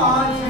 God's